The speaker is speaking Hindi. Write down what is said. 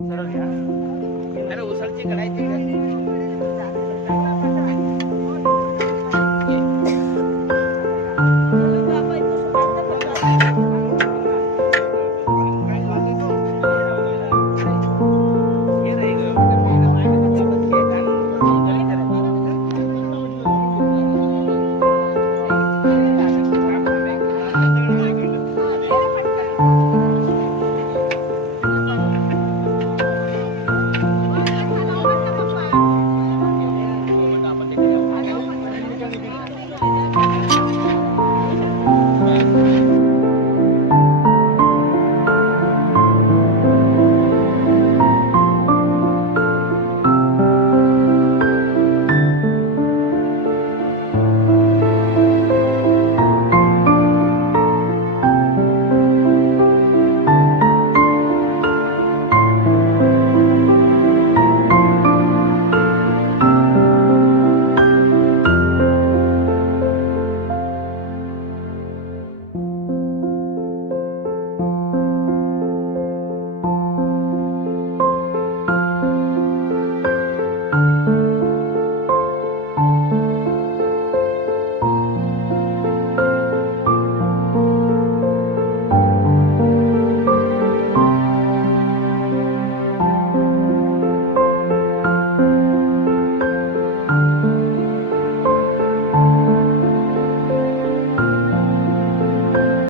सरळ घ्या अरे उसळची कढाई ती